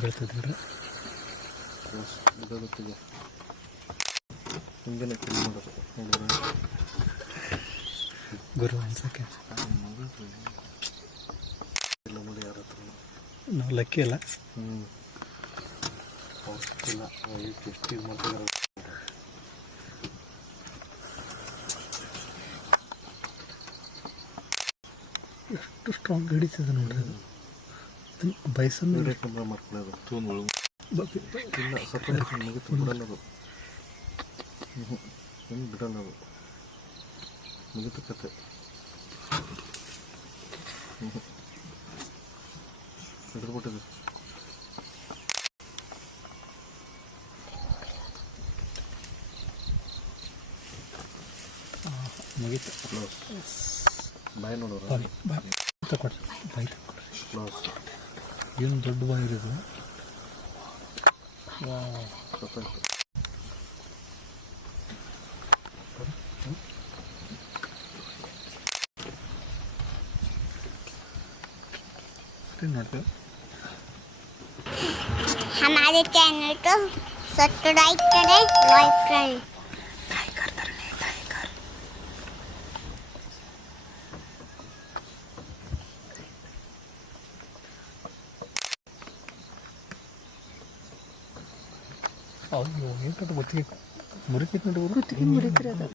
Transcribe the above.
ಬೆಳ್ತಿದ್ದೀರ ಗೊತ್ತಿದೆ ಹಿಂದಿನ ಫಿಲ್ ಮಾಡೋದು ಗುರು ಅನ್ಸಕ್ಕೆ ಎಲ್ಲ ಮಾಡಿ ಯಾರ ಹತ್ರ ನಾವು ಲಕ್ಕಿ ಅಲ್ಲ. ಇಲ್ಲ ಎಷ್ಟು ಇದು ಮಾಡ್ತಿದ್ದಾರೆ ಎಷ್ಟು ಸ್ಟ್ರಾಂಗ್ ಹಿಡಿತದೆ ನೋಡ್ರಿ ಅದು. ಬೈಸನ್ ಮಾಡ್ಕೊಳ್ಳೋದು ತೂನ್ಗಳು ಇಲ್ಲ ಸ್ವಲ್ಪ ಮುಗಿತು ಬಿಡಲ್ಲ ಅದು. ಏನು ಬಿಡಲ್ಲ ಅದು ಮುಗಿತು ಕತೆ. ಹಿಡಿದ್ಬಿಟ್ಟಿದೆ ಮುಗೀತು. ಬಾಯ್ ನೋಡೋರು ತಗೊಳ್ರಿ ಬಾಯ್ ತಗೊಳ್ರಿ. ಕ್ಲೋಸ್ ಏನು ದೊಡ್ಡ ಬಾಯಿ ಇರೋದು. ಗೊತ್ತಾಯ್ತು. ನೋಡ್ತೀವಿ. हमारे चैनल को सब्सक्राइब करें, लाइक करें. ಅಯ್ಯೋ ಏನು ಗೊತ್ತಿಗೆ ಮುರಿತೈತೆ ನೋಡಿ. ಮುರಿತಿರೋದು